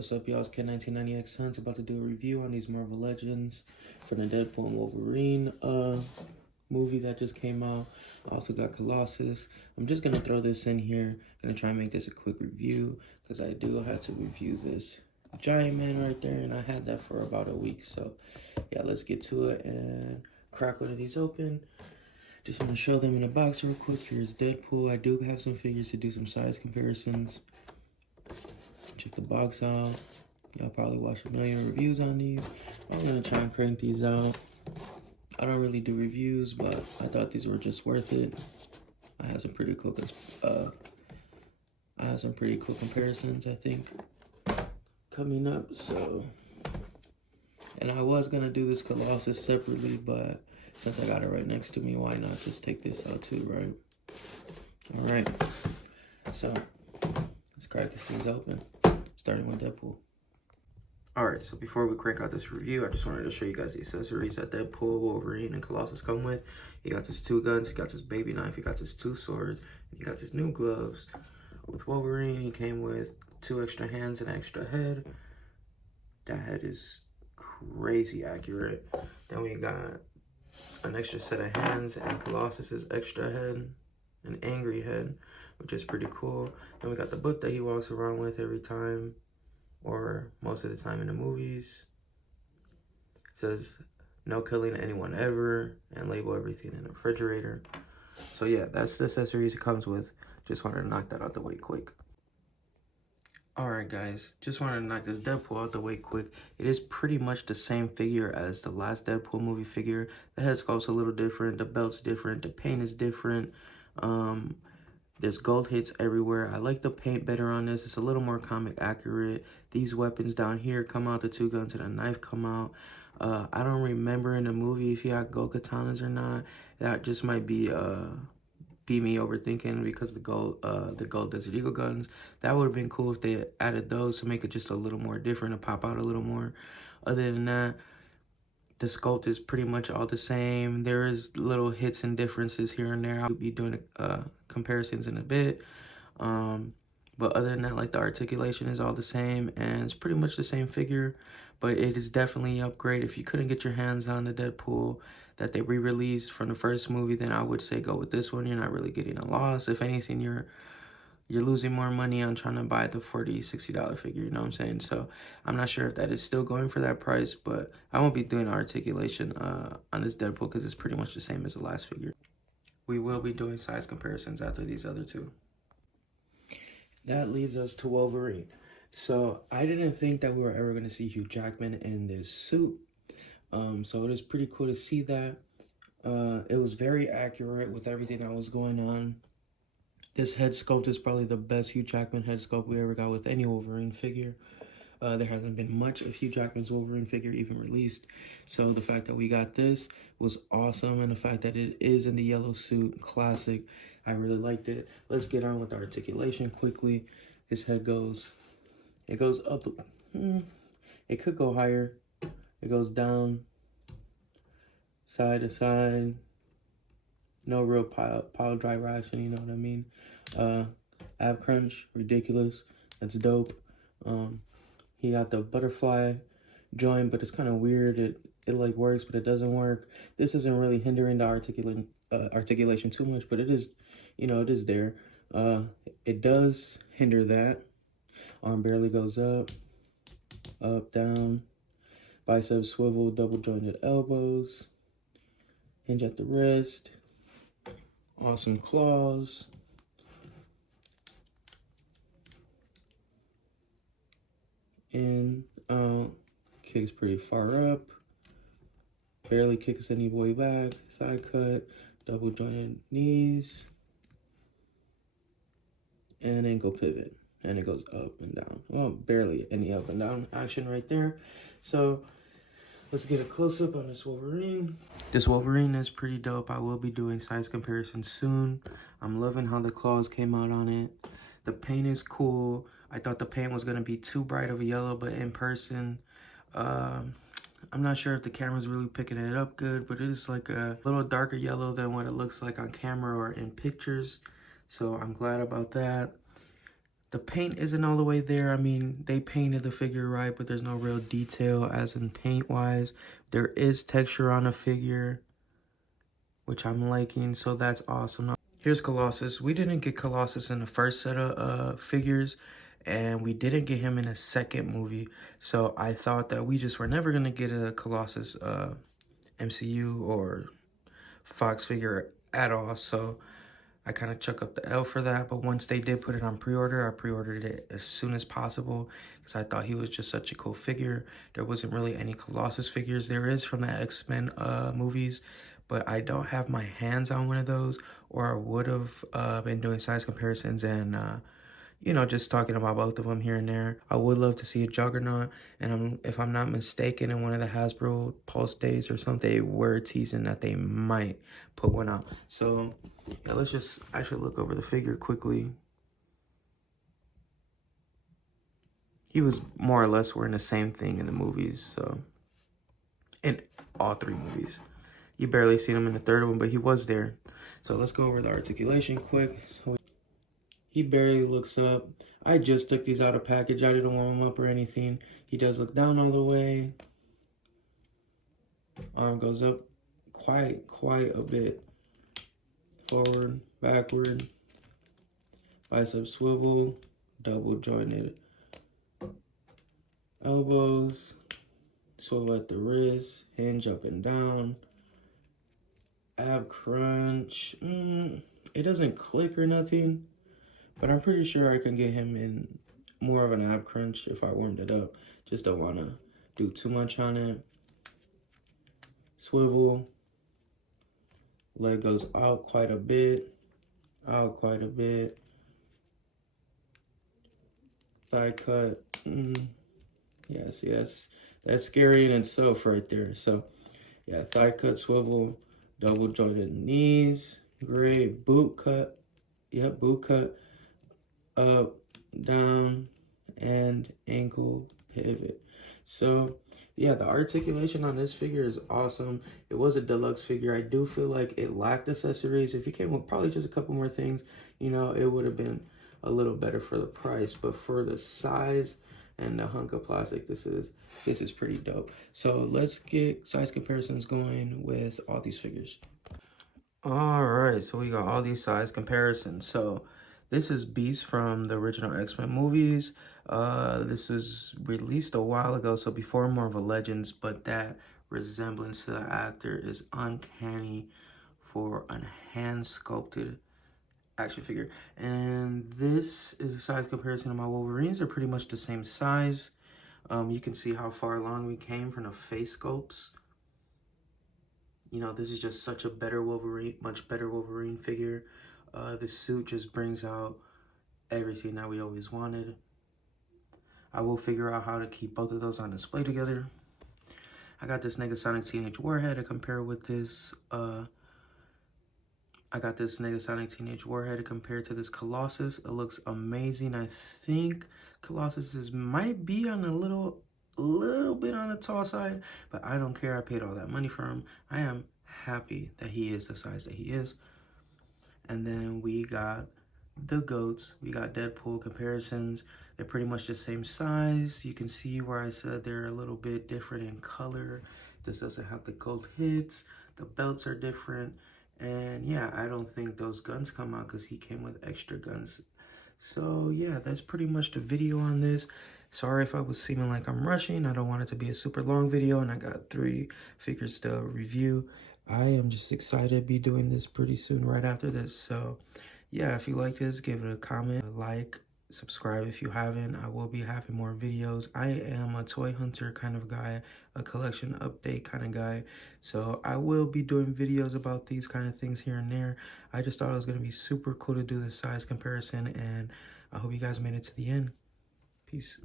What's up, y'all? It's Ken1990X Hunt about to do a review on these Marvel Legends from the Deadpool and Wolverine movie that just came out. I also got Colossus. I'm just gonna throw this in here. Gonna try and make this a quick review because I do have to review this Giant Man right there, and I had that for about a week. So yeah, let's get to it and crack one of these open. Just want to show them in a box real quick. Here's Deadpool. I do have some figures to do some size comparisons. Check the box out. Y'all probably watched a million reviews on these. I'm gonna try and crank these out. I don't really do reviews, but I thought these were just worth it. I had some pretty cool comparisons, I think, coming up. So, and I was gonna do this Colossus separately, but since I got it right next to me, why not just take this out too, right? All right. So let's crack these things open, starting with Deadpool. Alright, so before we crank out this review, I just wanted to show you guys the accessories that Deadpool, Wolverine, and Colossus come with. You got this 2 guns, you got this baby knife, you got this 2 swords, and you got this new gloves. With Wolverine, he came with 2 extra hands and an extra head. That head is crazy accurate. Then we got an extra set of hands and Colossus's extra head, an angry head, which is pretty cool. Then we got the book that he walks around with every time, or most of the time in the movies. It says no killing anyone ever and label everything in the refrigerator. So yeah, that's the accessories it comes with. Just wanted to knock that out the way quick. Alright guys, just wanted to knock this Deadpool out the way quick. It is pretty much the same figure as the last Deadpool movie figure. The head sculpt's a little different, the belt's different, the paint is different. There's gold hits everywhere. I like the paint better on this. It's a little more comic accurate. These weapons down here come out, the 2 guns and a knife come out. I don't remember in the movie if he had gold katanas or not. That just might be me overthinking because the gold Desert Eagle guns. That would have been cool if they added those to make it just a little more different and pop out a little more. Other than that, the sculpt is pretty much all the same. There is little hits and differences here and there. I'll be doing comparisons in a bit. But other than that, like, the articulation is all the same and it's pretty much the same figure. But it is definitely an upgrade. If you couldn't get your hands on the Deadpool that they re-released from the first movie, then I would say go with this one. You're not really getting a loss. If anything, you're losing more money on trying to buy the $40, $60 figure, you know what I'm saying? So I'm not sure if that is still going for that price, but I won't be doing articulation on this Deadpool because it's pretty much the same as the last figure. We will be doing size comparisons after these other 2. That leads us to Wolverine. So I didn't think that we were ever going to see Hugh Jackman in this suit. So it is pretty cool to see that. It was very accurate with everything that was going on. This head sculpt is probably the best Hugh Jackman head sculpt we ever got with any Wolverine figure. There hasn't been much of Hugh Jackman's Wolverine figure even released. So the fact that we got this was awesome. And the fact that it is in the yellow suit, classic. I really liked it. Let's get on with the articulation quickly. His head it goes up. It could go higher. It goes down, side to side. No real pile driver action, you know what I mean? Ab crunch, ridiculous. That's dope. He got the butterfly joint, but it's kind of weird. It like works, but it doesn't work. This isn't really hindering the articulation too much, but it is, you know, it is there. It does hinder that. Arm barely goes up, down. Bicep swivel, double jointed elbows. Hinge at the wrist. Awesome claws. In, out. Kicks pretty far up. Barely kicks any way back. Side cut. Double jointed knees. And ankle pivot. And it goes up and down. Well, barely any up and down action right there. So let's get a close-up on this Wolverine. This Wolverine is pretty dope. I will be doing size comparisons soon. I'm loving how the claws came out on it. The paint is cool. I thought the paint was going to be too bright of a yellow, but in person, I'm not sure if the camera's really picking it up good, but it is like a little darker yellow than what it looks like on camera or in pictures. So I'm glad about that. The paint isn't all the way there. I mean, they painted the figure right, but there's no real detail as in paint-wise. There is texture on the figure, which I'm liking, so that's awesome. Here's Colossus. We didn't get Colossus in the first set of figures, and we didn't get him in a second movie. So I thought that we just were never going to get a Colossus MCU or Fox figure at all. So I kind of chuck up the L for that. But once they did put it on pre-order, I pre-ordered it as soon as possible because I thought he was just such a cool figure. There wasn't really any Colossus figures. There is from the X-Men movies, but I don't have my hands on one of those, or I would have been doing size comparisons and you know, just talking about both of them here and there. I would love to see a Juggernaut, and if I'm not mistaken, in one of the Hasbro Pulse days or something, they were teasing that they might put one out. So, yeah, let's just actually look over the figure quickly. He was more or less wearing the same thing in the movies, so, in all three movies. You barely seen him in the third one, but he was there. So let's go over the articulation quick. So he barely looks up. I just took these out of package. I didn't warm him up or anything. He does look down all the way. Arm goes up quite a bit. Forward, backward. Bicep swivel. Double jointed elbows. Swivel at the wrist. Hinge up and down. Ab crunch. It doesn't click or nothing. But I'm pretty sure I can get him in more of an ab crunch if I warmed it up. Just don't want to do too much on it. Swivel. Leg goes out quite a bit. Out quite a bit. Thigh cut. Yeah, see, that's scary in itself right there. So, yeah, thigh cut, swivel, double jointed knees. Great. Boot cut. Yep, boot cut. Up, down, and ankle pivot. So yeah, the articulation on this figure is awesome. It was a deluxe figure. I do feel like it lacked accessories. If you came with probably just a couple more things, you know, it would have been a little better for the price. But for the size and the hunk of plastic, this is pretty dope. So let's get size comparisons going with all these figures. All right, so we got all these size comparisons. So this is Beast from the original X-Men movies. This was released a while ago, so before Marvel Legends, but that resemblance to the actor is uncanny for a hand-sculpted action figure. And this is a size comparison of my Wolverines. They're pretty much the same size. You can see how far along we came from the face sculpts. You know, this is just such a better Wolverine, much better Wolverine figure. The suit just brings out everything that we always wanted. I will figure out how to keep both of those on display together. I got this Negasonic Teenage Warhead to compare with this. I got this Negasonic Teenage Warhead to compare to this Colossus. It looks amazing. I think Colossus might be on a little bit on the tall side, but I don't care. I paid all that money for him. I am happy that he is the size that he is. And then we got the goats. We got Deadpool comparisons. They're pretty much the same size. You can see where I said they're a little bit different in color. This doesn't have the gold hits. The belts are different. And yeah, I don't think those guns come out because he came with extra guns. So yeah, that's pretty much the video on this. Sorry if I was seeming like I'm rushing. I don't want it to be a super long video, and I got 3 figures to review. I am just excited to be doing this pretty soon right after this. So yeah, if you like this, give it a comment, a like, subscribe if you haven't. I will be having more videos. I am a toy hunter kind of guy, a collection update kind of guy. So I will be doing videos about these kind of things here and there. I just thought it was going to be super cool to do the size comparison, and I hope you guys made it to the end. Peace.